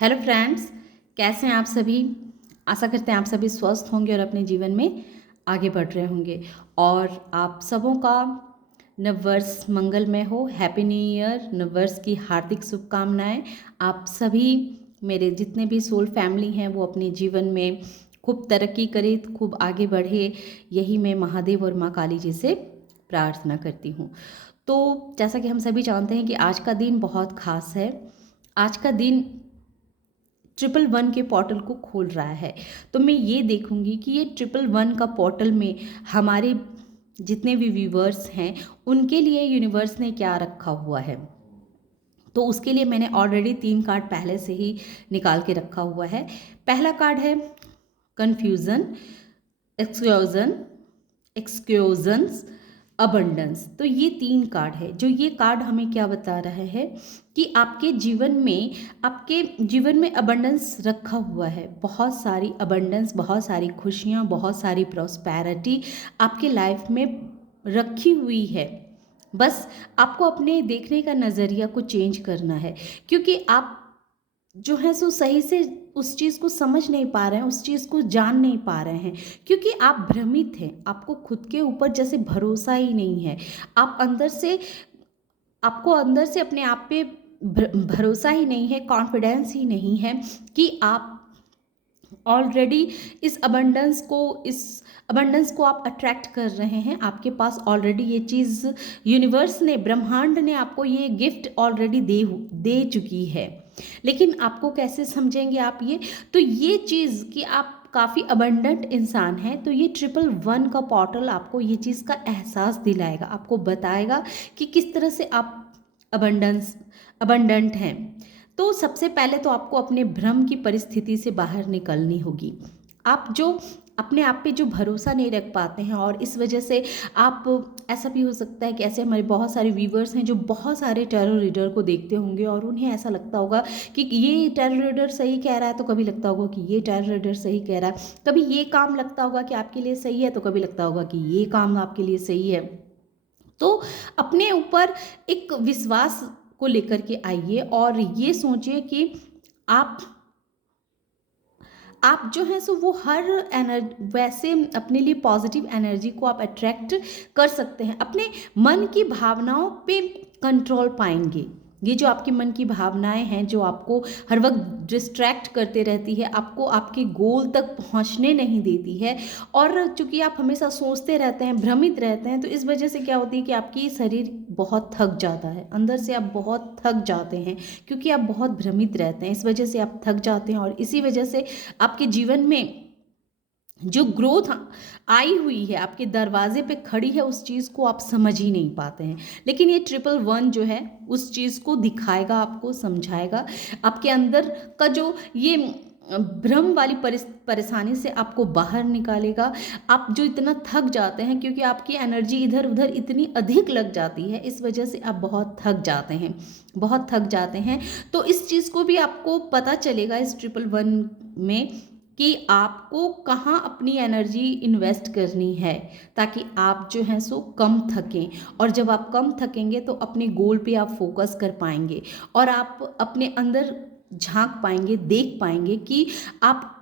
Hello friends, कैसे हैं आप सभी। आशा करते हैं आप सभी स्वस्थ होंगे और अपने जीवन में आगे बढ़ रहे होंगे और आप सबों का नववर्ष मंगलमय हो। हैप्पी न्यू ईयर, नववर्ष की हार्दिक शुभकामनाएं। आप सभी मेरे जितने भी सोल फैमिली हैं वो अपने जीवन में खूब तरक्की करे, खूब आगे बढ़े, यही मैं महादेव और माँ काली जी से प्रार्थना करती हूँ। तो जैसा कि हम सभी जानते हैं कि आज का दिन बहुत खास है। आज का दिन 111 के पोर्टल को खोल रहा है। तो मैं ये देखूंगी कि ये 111 का पोर्टल में हमारे जितने भी व्यूवर्स हैं उनके लिए यूनिवर्स ने क्या रखा हुआ है। तो उसके लिए मैंने ऑलरेडी 3 कार्ड पहले से ही निकाल के रखा हुआ है। पहला कार्ड है कन्फ्यूज़न, एक्सक्लूजन, एक्सक्लूजन्स, अबंडेंस। तो ये 3 कार्ड है। जो ये कार्ड हमें क्या बता रहा है कि आपके जीवन में अबंडेंस रखा हुआ है। बहुत सारी अबंडेंस, बहुत सारी खुशियाँ, बहुत सारी प्रॉस्पेरिटी आपके लाइफ में रखी हुई है। बस आपको अपने देखने का नज़रिया को चेंज करना है, क्योंकि आप जो है सो सही से उस चीज़ को समझ नहीं पा रहे हैं, उस चीज़ को जान नहीं पा रहे हैं, क्योंकि आप भ्रमित हैं। आपको खुद के ऊपर जैसे भरोसा ही नहीं है। आप अंदर से आपको अंदर से अपने आप पे भरोसा ही नहीं है, कॉन्फिडेंस ही नहीं है कि आप ऑलरेडी इस अबंडेंस को आप अट्रैक्ट कर रहे हैं। आपके पास ऑलरेडी ये चीज़ यूनिवर्स ने, ब्रह्मांड ने आपको ये गिफ्ट ऑलरेडी दे चुकी है। लेकिन आपको कैसे समझेंगे आप ये? तो ये चीज़ कि आप काफ़ी अबंडेंट इंसान हैं, तो ये 111 का पोर्टल आपको ये चीज़ का एहसास दिलाएगा, आपको बताएगा कि किस तरह से आप अबंडेंट हैं। तो सबसे पहले तो आपको अपने भ्रम की परिस्थिति से बाहर निकलनी होगी। आप जो अपने आप पे जो भरोसा नहीं रख पाते हैं और इस वजह से आप, ऐसा भी हो सकता है कि ऐसे हमारे बहुत सारे व्यूवर्स हैं जो बहुत सारे टैरो रीडर को देखते होंगे और उन्हें ऐसा लगता होगा कि ये टैरो रीडर सही कह रहा है, तो कभी लगता होगा कि ये टैरो रीडर सही कह रहा है। कभी ये काम लगता होगा कि आपके लिए सही है, तो कभी लगता होगा कि ये काम आपके लिए सही है। तो अपने ऊपर एक विश्वास को लेकर के आइए और ये सोचिए कि आप जो हैं सो वो हर वैसे अपने लिए पॉजिटिव एनर्जी को आप अट्रैक्ट कर सकते हैं। अपने मन की भावनाओं पे कंट्रोल पाएंगे। ये जो आपके मन की भावनाएं हैं जो आपको हर वक्त डिस्ट्रैक्ट करते रहती है, आपको आपके गोल तक पहुंचने नहीं देती है, और चूंकि आप हमेशा सोचते रहते हैं, भ्रमित रहते हैं, तो इस वजह से क्या होती है कि आपकी शरीर बहुत थक जाता है। अंदर से आप बहुत थक जाते हैं क्योंकि आप बहुत भ्रमित रहते हैं। इस वजह से आप थक जाते हैं और इसी वजह से आपके जीवन में जो ग्रोथ आई हुई है, आपके दरवाजे पे खड़ी है, उस चीज़ को आप समझ ही नहीं पाते हैं। लेकिन ये 111 जो है उस चीज़ को दिखाएगा, आपको समझाएगा। आपके अंदर का जो ये भ्रम वाली परेशानी से आपको बाहर निकालेगा। आप जो इतना थक जाते हैं क्योंकि आपकी एनर्जी इधर उधर इतनी अधिक लग जाती है, इस वजह से आप बहुत थक जाते हैं, बहुत थक जाते हैं। तो इस चीज़ को भी आपको पता चलेगा इस 111 में कि आपको कहाँ अपनी एनर्जी इन्वेस्ट करनी है, ताकि आप जो हैं सो कम थकें। और जब आप कम थकेंगे तो अपने गोल पे आप फोकस कर पाएंगे और आप अपने अंदर झांक पाएंगे, देख पाएंगे कि आप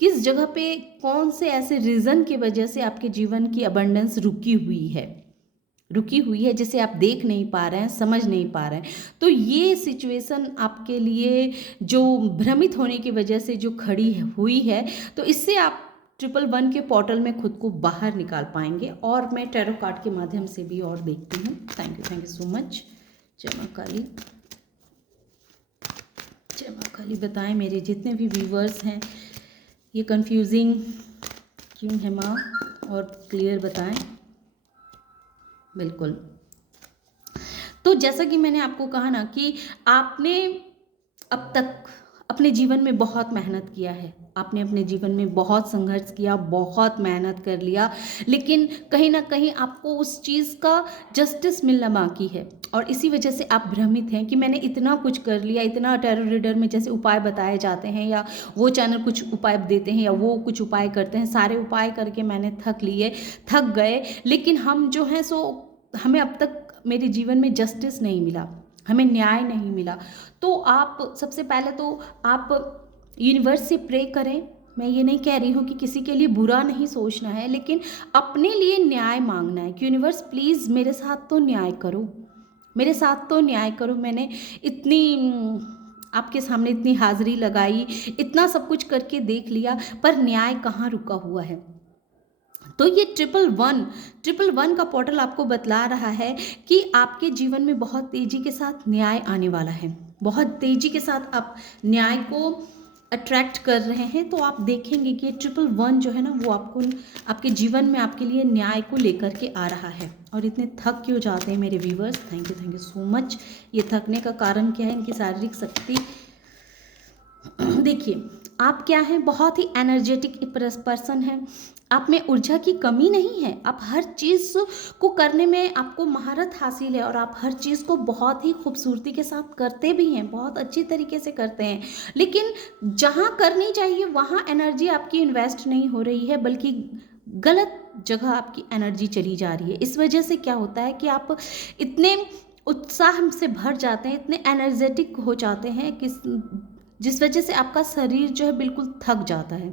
किस जगह पे, कौन से ऐसे रीज़न की वजह से आपके जीवन की अबंडेंस रुकी हुई है जिसे आप देख नहीं पा रहे हैं, समझ नहीं पा रहे हैं। तो ये सिचुएशन आपके लिए जो भ्रमित होने की वजह से जो खड़ी हुई है, तो इससे आप 111 के पोर्टल में खुद को बाहर निकाल पाएंगे। और मैं टैरो कार्ड के माध्यम से भी और देखती हूँ। Thank you so much. जय माँ काली, जय माँ काली। बताएं मेरे जितने भी व्यूवर्स हैं ये कंफ्यूजिंग क्यों है माँ, और क्लियर बताएं। बिल्कुल। तो जैसा कि मैंने आपको कहा ना कि आपने अब तक अपने जीवन में बहुत मेहनत किया है, आपने अपने जीवन में बहुत संघर्ष किया, बहुत मेहनत कर लिया, लेकिन कहीं ना कहीं आपको उस चीज़ का जस्टिस मिलना बाकी है। और इसी वजह से आप भ्रमित हैं कि मैंने इतना कुछ कर लिया, इतना टैरो रीडर में जैसे उपाय बताए जाते हैं, या वो चैनल कुछ उपाय देते हैं या वो कुछ उपाय करते हैं, सारे उपाय करके मैंने थक गए, लेकिन हम जो हैं सो हमें अब तक मेरे जीवन में जस्टिस नहीं मिला। हमें न्याय नहीं मिला, तो आप सबसे पहले तो आप यूनिवर्स से प्रे करें। मैं ये नहीं कह रही हूँ कि किसी के लिए बुरा नहीं सोचना है, लेकिन अपने लिए न्याय मांगना है कि यूनिवर्स प्लीज़ मेरे साथ तो न्याय करो, मेरे साथ तो न्याय करो। मैंने इतनी आपके सामने इतनी हाजिरी लगाई, इतना सब कुछ करके देख लिया, पर न्याय कहाँ रुका हुआ है। तो ये 111 का पोर्टल आपको बतला रहा है कि आपके जीवन में बहुत तेजी के साथ न्याय आने वाला है, बहुत तेजी के साथ आप न्याय को अट्रैक्ट कर रहे हैं। तो आप देखेंगे कि 111 जो है ना, वो आपको आपके जीवन में आपके लिए न्याय को लेकर के आ रहा है। और इतने थक क्यों जाते हैं मेरे viewers, thank you so much. ये थकने का कारण क्या है? इनकी शारीरिक शक्ति। देखिए आप क्या हैं, बहुत ही एनर्जेटिक पर्सन हैं, आप में ऊर्जा की कमी नहीं है, आप हर चीज़ को करने में आपको महारत हासिल है और आप हर चीज़ को बहुत ही खूबसूरती के साथ करते भी हैं, बहुत अच्छी तरीके से करते हैं। लेकिन जहाँ करनी चाहिए वहाँ एनर्जी आपकी इन्वेस्ट नहीं हो रही है, बल्कि गलत जगह आपकी एनर्जी चली जा रही है। इस वजह से क्या होता है कि आप इतने उत्साह से भर जाते हैं, इतने एनर्जेटिक हो जाते हैं कि जिस वजह से आपका शरीर जो है बिल्कुल थक जाता है,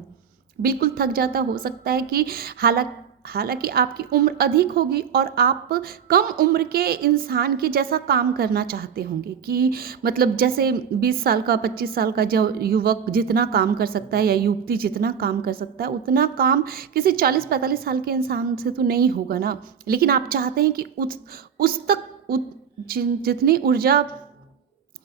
बिल्कुल थक जाता। हो सकता है कि हालांकि आपकी उम्र अधिक होगी और आप कम उम्र के इंसान के जैसा काम करना चाहते होंगे, कि मतलब जैसे 20 साल का 25 साल का जो युवक जितना काम कर सकता है या युवती जितना काम कर सकता है, उतना काम किसी 40-45 साल के इंसान से तो नहीं होगा ना। लेकिन आप चाहते हैं कि उस तक जितनी ऊर्जा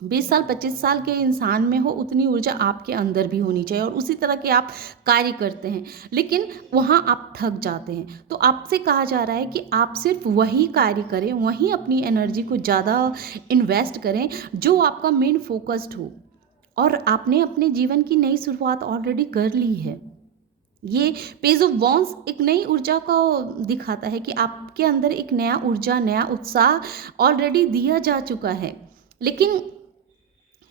20 साल 25 साल के इंसान में हो, उतनी ऊर्जा आपके अंदर भी होनी चाहिए और उसी तरह के आप कार्य करते हैं, लेकिन वहाँ आप थक जाते हैं। तो आपसे कहा जा रहा है कि आप सिर्फ वही कार्य करें, वहीं अपनी एनर्जी को ज़्यादा इन्वेस्ट करें जो आपका मेन फोकस्ड हो। और आपने अपने जीवन की नई शुरुआत ऑलरेडी कर ली है। ये पेज ऑफ वॉन्स एक नई ऊर्जा को दिखाता है कि आपके अंदर एक नया ऊर्जा, नया उत्साह ऑलरेडी दिया जा चुका है, लेकिन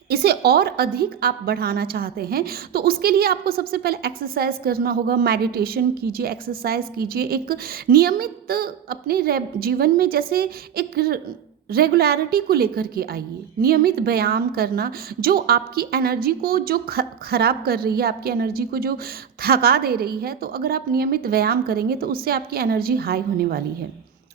इसे और अधिक आप बढ़ाना चाहते हैं। तो उसके लिए आपको सबसे पहले एक्सरसाइज करना होगा, मेडिटेशन कीजिए, एक्सरसाइज कीजिए, एक नियमित अपने जीवन में जैसे एक रेगुलरिटी को लेकर के आइए। नियमित व्यायाम करना जो आपकी एनर्जी को जो खराब कर रही है, आपकी एनर्जी को जो थका दे रही है, तो अगर आप नियमित व्यायाम करेंगे तो उससे आपकी एनर्जी हाई होने वाली है,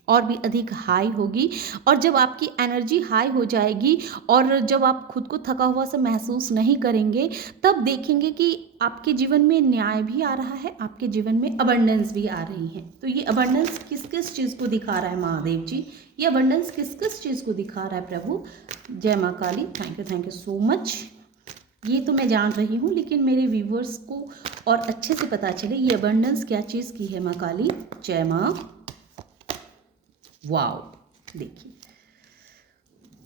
और भी अधिक हाई होगी। और जब आपकी एनर्जी हाई हो जाएगी और जब आप खुद को थका हुआ सा महसूस नहीं करेंगे, तब देखेंगे कि आपके जीवन में न्याय भी आ रहा है, आपके जीवन में अबंडेंस भी आ रही है। तो ये अबंडेंस किस किस चीज़ को दिखा रहा है महादेव जी? ये अबंडेंस किस किस चीज़ को दिखा रहा है प्रभु? जय माँ Kali, thank you so much. ये तो मैं जान रही हूँ, लेकिन मेरे व्यूवर्स को और अच्छे से पता चले ये अबंडेंस क्या चीज़ की है। माँ काली, जय माँ। वाओ, देखिए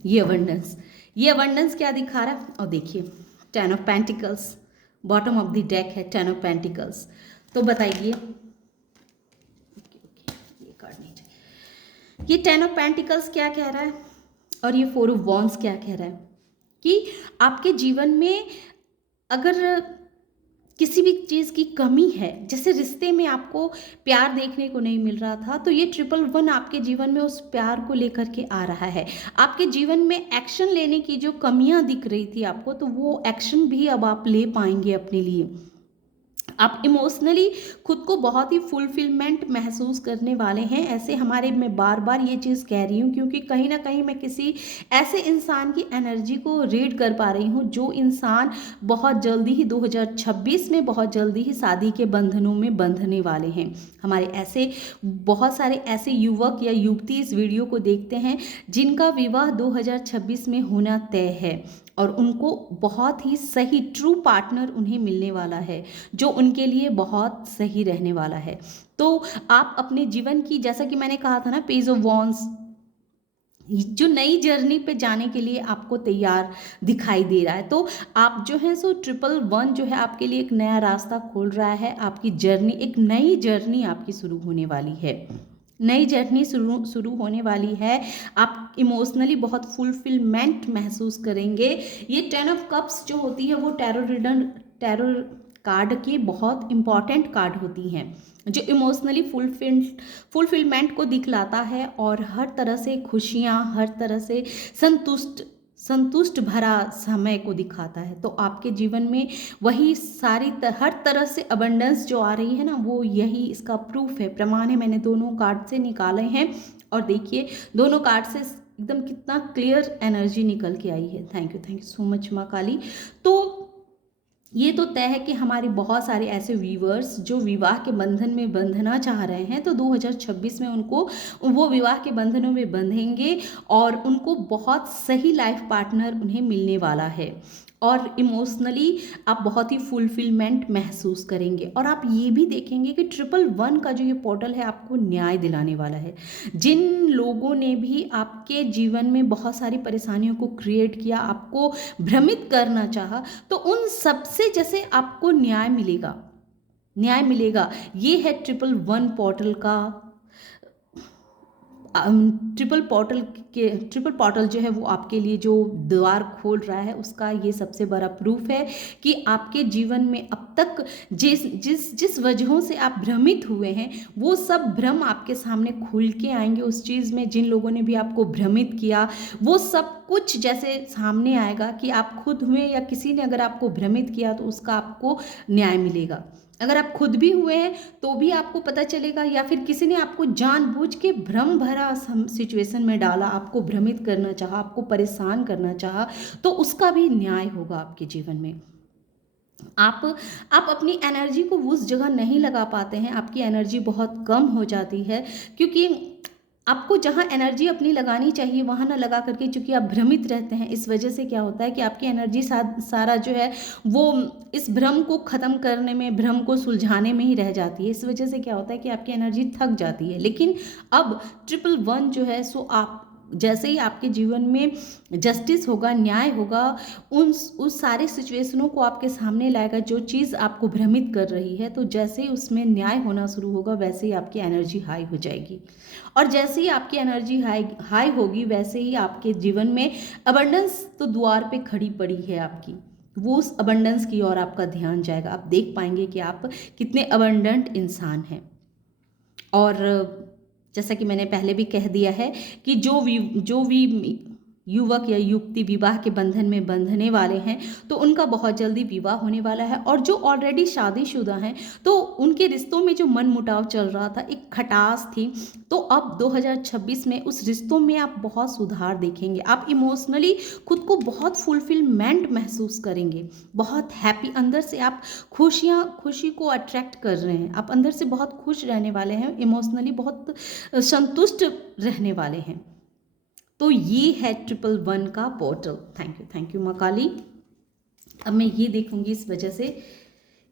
ये अबंडेंस क्या दिखा रहा है? और देखिए 10 of pentacles, bottom of the deck है 10 ऑफ पेंटिकल्स। तो बताइए, ये कार्ड नहीं चाहिए। ये 10 ऑफ पेंटिकल्स क्या कह रहा है और ये 4 ऑफ वॉन्ड्स क्या कह रहा है? कि आपके जीवन में अगर किसी भी चीज़ की कमी है, जैसे रिश्ते में आपको प्यार देखने को नहीं मिल रहा था, तो ये 111 आपके जीवन में उस प्यार को लेकर के आ रहा है। आपके जीवन में एक्शन लेने की जो कमियां दिख रही थी आपको, तो वो एक्शन भी अब आप ले पाएंगे अपने लिए। आप इमोशनली खुद को बहुत ही फुलफिलमेंट महसूस करने वाले हैं। ऐसे हमारे, मैं बार बार ये चीज़ कह रही हूँ क्योंकि कहीं ना कहीं मैं किसी ऐसे इंसान की एनर्जी को रीड कर पा रही हूँ जो इंसान बहुत जल्दी ही 2026 में बहुत जल्दी ही शादी के बंधनों में बंधने वाले हैं। हमारे ऐसे बहुत सारे ऐसे युवक या युवती इस वीडियो को देखते हैं जिनका विवाह 2026 में होना तय है और उनको बहुत ही सही ट्रू पार्टनर उन्हें मिलने वाला है जो उनके लिए बहुत सही रहने वाला है। तो आप अपने जीवन की, जैसा कि मैंने कहा था ना, पेज ऑफ वॉन्ड्स, जो नई जर्नी पे जाने के लिए आपको तैयार दिखाई दे रहा है। तो आप जो है सो 111 जो है आपके लिए एक नया रास्ता खोल रहा है। आपकी जर्नी, एक नई जर्नी आपकी शुरू होने वाली है, नई जर्नी शुरू होने वाली है। आप इमोशनली बहुत फुलफिलमेंट महसूस करेंगे। ये 10 ऑफ कप्स जो होती है वो टैरो कार्ड की बहुत इंपॉर्टेंट कार्ड होती हैं, जो इमोशनली फुलफिलमेंट को दिखलाता है और हर तरह से खुशियाँ, हर तरह से संतुष्ट भरा समय को दिखाता है। तो आपके जीवन में वही हर तरह से अबंडेंस जो आ रही है ना, वो यही इसका प्रूफ है, प्रमाण है। मैंने दोनों कार्ड से निकाले हैं और देखिए दोनों कार्ड से एकदम कितना क्लियर एनर्जी निकल के आई है। थैंक यू सो मच माँ काली। तो ये तो तय है कि हमारे बहुत सारे ऐसे व्यूवर्स जो विवाह के बंधन में बंधना चाह रहे हैं, तो 2026 में उनको वो विवाह के बंधनों में बंधेंगे और उनको बहुत सही लाइफ पार्टनर उन्हें मिलने वाला है और इमोशनली आप बहुत ही फुलफिलमेंट महसूस करेंगे। और आप ये भी देखेंगे कि 111 का जो ये पोर्टल है आपको न्याय दिलाने वाला है। जिन लोगों ने भी आपके जीवन में बहुत सारी परेशानियों को क्रिएट किया, आपको भ्रमित करना चाहा, तो उन सबसे जैसे आपको न्याय मिलेगा। ये है 111 पोर्टल का ट्रिपल पोर्टल जो है वो आपके लिए जो द्वार खोल रहा है, उसका ये सबसे बड़ा प्रूफ है कि आपके जीवन में अब तक जिस वजहों से आप भ्रमित हुए हैं, वो सब भ्रम आपके सामने खुल के आएंगे। उस चीज़ में जिन लोगों ने भी आपको भ्रमित किया, वो सब कुछ जैसे सामने आएगा कि आप खुद हुए या किसी ने अगर आपको भ्रमित किया तो उसका आपको न्याय मिलेगा। अगर आप खुद भी हुए हैं तो भी आपको पता चलेगा, या फिर किसी ने आपको जानबूझ के भ्रम भरा सिचुएशन में डाला, आपको भ्रमित करना चाहा, आपको परेशान करना चाहा, तो उसका भी न्याय होगा आपके जीवन में। आप अपनी एनर्जी को उस जगह नहीं लगा पाते हैं, आपकी एनर्जी बहुत कम हो जाती है, क्योंकि आपको जहाँ एनर्जी अपनी लगानी चाहिए वहाँ ना लगा करके चूंकि आप भ्रमित रहते हैं, इस वजह से क्या होता है कि आपकी एनर्जी सारा जो है वो इस भ्रम को ख़त्म करने में, भ्रम को सुलझाने में ही रह जाती है। इस वजह से क्या होता है कि आपकी एनर्जी थक जाती है। लेकिन अब 111 जो है सो आप जैसे ही आपके जीवन में जस्टिस होगा, न्याय होगा, उस सारे सिचुएशनों को आपके सामने लाएगा जो चीज़ आपको भ्रमित कर रही है। तो जैसे ही उसमें न्याय होना शुरू होगा, वैसे ही आपकी एनर्जी हाई हो जाएगी, और जैसे ही आपकी एनर्जी हाई होगी, वैसे ही आपके जीवन में अबंडेंस तो द्वार पे खड़ी पड़ी है आपकी, वो उस अबंडेंस की ओर आपका ध्यान जाएगा। आप देख पाएंगे कि आप कितने अबंडेंट इंसान हैं। और जैसा कि मैंने पहले भी कह दिया है कि जो भी युवक या युवती विवाह के बंधन में बंधने वाले हैं, तो उनका बहुत जल्दी विवाह होने वाला है। और जो ऑलरेडी शादीशुदा हैं, तो उनके रिश्तों में जो मनमुटाव चल रहा था, एक खटास थी, तो अब 2026 में उस रिश्तों में आप बहुत सुधार देखेंगे। आप इमोशनली खुद को बहुत फुलफिलमेंट महसूस करेंगे, बहुत हैप्पी, अंदर से आप खुशी को अट्रैक्ट कर रहे हैं, आप अंदर से बहुत खुश रहने वाले हैं, इमोशनली बहुत संतुष्ट रहने वाले हैं। तो ये है 111 का पोर्टल। थैंक यू माँ काली। अब मैं ये देखूंगी, इस वजह से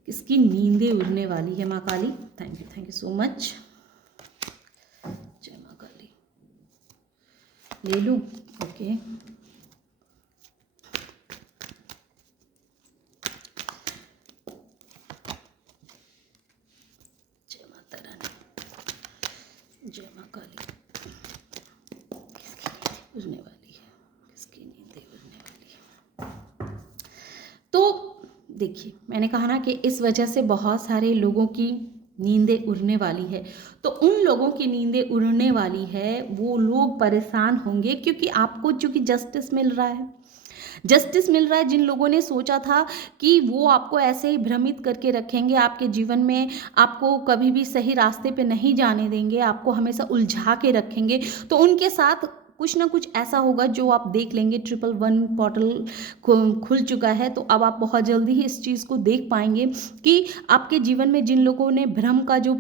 इसकी नींदें उड़ने वाली है माँ Kali. Thank you so much. जय माँ काली। ले लूँ? ओके। जय माता रानी, जय माँ काली। उड़ने वाली है, किसकी नींदें उड़ने वाली है। तो देखिए, मैंने कहा ना कि इस वजह से बहुत सारे लोगों की नींदें उड़ने वाली है। तो उन लोगों की नींदें उड़ने वाली है, वो लोग परेशान होंगे क्योंकि आपको चूंकि जस्टिस मिल रहा है। जिन लोगों ने सोचा था कि वो आपको ऐसे ही भ्रमित करके रखेंगे, आपके जीवन में आपको कभी भी सही रास्ते पे नहीं जाने देंगे, आपको हमेशा उलझा के रखेंगे, तो उनके साथ कुछ ना कुछ ऐसा होगा जो आप देख लेंगे। 111 पोर्टल खुल चुका है, तो अब आप बहुत जल्दी ही इस चीज़ को देख पाएंगे कि आपके जीवन में जिन लोगों ने भ्रम का जो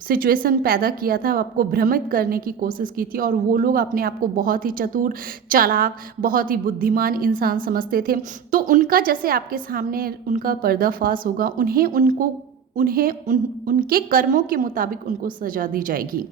सिचुएशन पैदा किया था, आपको भ्रमित करने की कोशिश की थी, और वो लोग अपने आप को बहुत ही चतुर, चालाक, बहुत ही बुद्धिमान इंसान समझते थे, तो उनका जैसे आपके सामने उनका पर्दाफाश होगा, उनके कर्मों के मुताबिक उनको सजा दी जाएगी।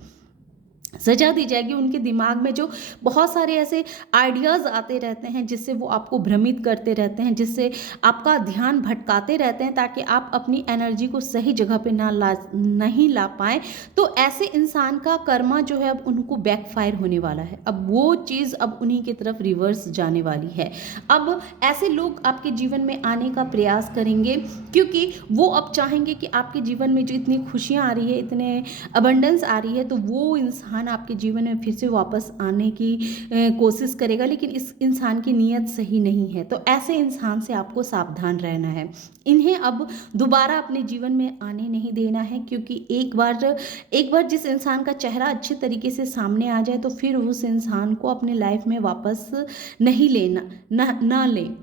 उनके दिमाग में जो बहुत सारे ऐसे आइडियाज़ आते रहते हैं जिससे वो आपको भ्रमित करते रहते हैं, जिससे आपका ध्यान भटकाते रहते हैं, ताकि आप अपनी एनर्जी को सही जगह पे नहीं ला पाएँ। तो ऐसे इंसान का कर्मा जो है अब उनको बैकफायर होने वाला है। अब वो चीज़ अब उन्हीं की तरफ रिवर्स जाने वाली है। अब ऐसे लोग आपके जीवन में आने का प्रयास करेंगे, क्योंकि वो अब चाहेंगे कि आपके जीवन में जो इतनी खुशियाँ आ रही है, इतने अबंडेंस आ रही है, तो वो इंसान इंसान आपके जीवन में फिर से वापस आने की कोशिश करेगा, लेकिन इस इंसान की नीयत सही नहीं है। तो ऐसे इंसान से आपको सावधान रहना है। इन्हें अब दोबारा अपने जीवन में आने नहीं देना है, क्योंकि एक बार जिस इंसान का चेहरा अच्छे तरीके से सामने आ जाए तो फिर उस इंसान को अपने लाइफ में वापस नहीं लेना, ना लें,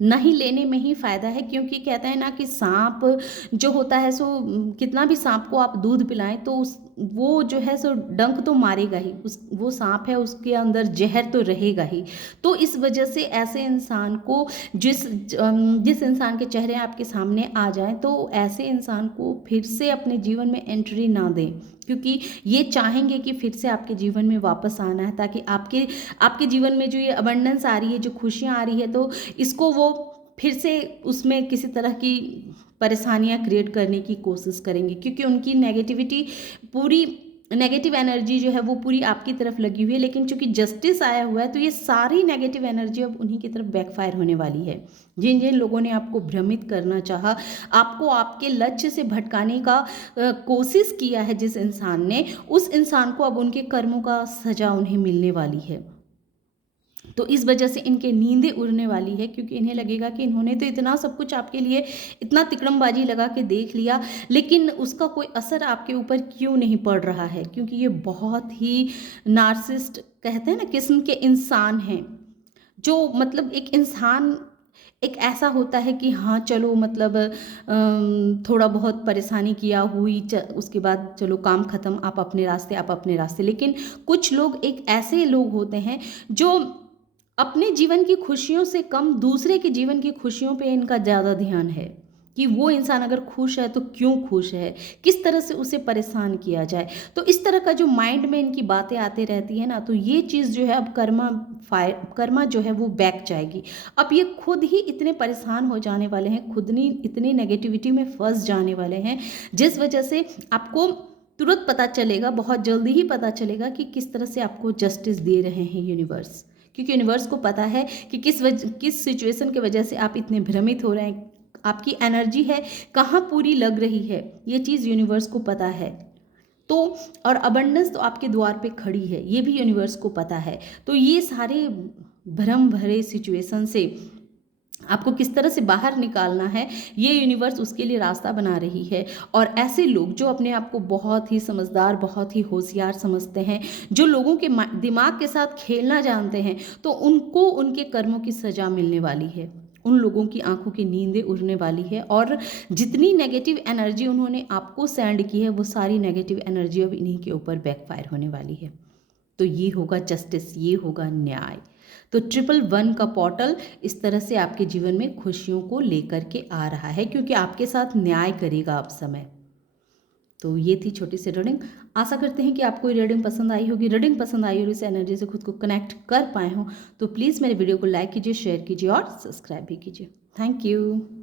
नहीं लेने में ही फ़ायदा है। क्योंकि कहते हैं ना कि सांप जो होता है सो कितना भी सांप को आप दूध पिलाएं तो उस वो जो है सो डंक तो मारेगा ही, उस वो सांप है उसके अंदर जहर तो रहेगा ही। तो इस वजह से ऐसे इंसान को जिस इंसान के चेहरे आपके सामने आ जाएं तो ऐसे इंसान को फिर से अपने जीवन में एंट्री ना दें, क्योंकि ये चाहेंगे कि फिर से आपके जीवन में वापस आना है, ताकि आपके आपके जीवन में जो ये अबंडेंस आ रही है, जो खुशियाँ आ रही है, तो इसको वो फिर से उसमें किसी तरह की परेशानियां क्रिएट करने की कोशिश करेंगे, क्योंकि उनकी पूरी नेगेटिव एनर्जी जो है वो पूरी आपकी तरफ लगी हुई है। लेकिन चूंकि जस्टिस आया हुआ है तो ये सारी नेगेटिव एनर्जी अब उन्हीं की तरफ बैकफायर होने वाली है। जिन जिन लोगों ने आपको भ्रमित करना चाहा, आपको आपके लक्ष्य से भटकाने का कोशिश किया है जिस इंसान ने, उस इंसान को अब उनके कर्मों का सजा उन्हें मिलने वाली है। तो इस वजह से इनके नींदें उड़ने वाली है, क्योंकि इन्हें लगेगा कि इन्होंने तो इतना सब कुछ आपके लिए, इतना तिकड़मबाजी लगा के देख लिया, लेकिन उसका कोई असर आपके ऊपर क्यों नहीं पड़ रहा है। क्योंकि ये बहुत ही नार्सिस्ट कहते हैं ना किस्म के इंसान हैं, जो मतलब एक इंसान एक ऐसा होता है कि हाँ चलो मतलब थोड़ा बहुत परेशानी किया हुई, उसके बाद चलो काम ख़त्म, आप अपने रास्ते। लेकिन कुछ लोग एक ऐसे लोग होते हैं जो अपने जीवन की खुशियों से कम दूसरे के जीवन की खुशियों पे इनका ज़्यादा ध्यान है, कि वो इंसान अगर खुश है तो क्यों खुश है, किस तरह से उसे परेशान किया जाए। तो इस तरह का जो माइंड में इनकी बातें आती रहती है ना, तो ये चीज़ जो है अब कर्मा जो है वो बैक जाएगी। अब ये खुद ही इतने परेशान हो जाने वाले हैं, खुद ही इतनी नेगेटिविटी में फंस जाने वाले हैं, जिस वजह से आपको तुरंत पता चलेगा, बहुत जल्दी ही पता चलेगा कि किस तरह से आपको जस्टिस दे रहे हैं यूनिवर्स। क्योंकि यूनिवर्स को पता है कि किस सिचुएशन की वजह से आप इतने भ्रमित हो रहे हैं, आपकी एनर्जी है कहाँ पूरी लग रही है, ये चीज़ यूनिवर्स को पता है। तो और अबंडेंस तो आपके द्वार पे खड़ी है, ये भी यूनिवर्स को पता है। तो ये सारे भ्रम भरे सिचुएशन से आपको किस तरह से बाहर निकालना है, ये यूनिवर्स उसके लिए रास्ता बना रही है। और ऐसे लोग जो अपने आप को बहुत ही समझदार, बहुत ही होशियार समझते हैं, जो लोगों के दिमाग के साथ खेलना जानते हैं, तो उनको उनके कर्मों की सज़ा मिलने वाली है। उन लोगों की आंखों की नींदें उड़ने वाली है, और जितनी नेगेटिव एनर्जी उन्होंने आपको सेंड की है, वो सारी नेगेटिव एनर्जी अब इन्हीं के ऊपर बैकफायर होने वाली है। तो ये होगा जस्टिस, ये होगा न्याय। तो 111 का पोर्टल इस तरह से आपके जीवन में खुशियों को लेकर के आ रहा है, क्योंकि आपके साथ न्याय करेगा अब समय। तो ये थी छोटी सी रीडिंग। आशा करते हैं कि आपको ये रीडिंग पसंद आई होगी। रीडिंग पसंद आई और इस एनर्जी से खुद को कनेक्ट कर पाए हों तो प्लीज़ मेरे वीडियो को लाइक कीजिए, शेयर कीजिए और सब्सक्राइब भी कीजिए। Thank you.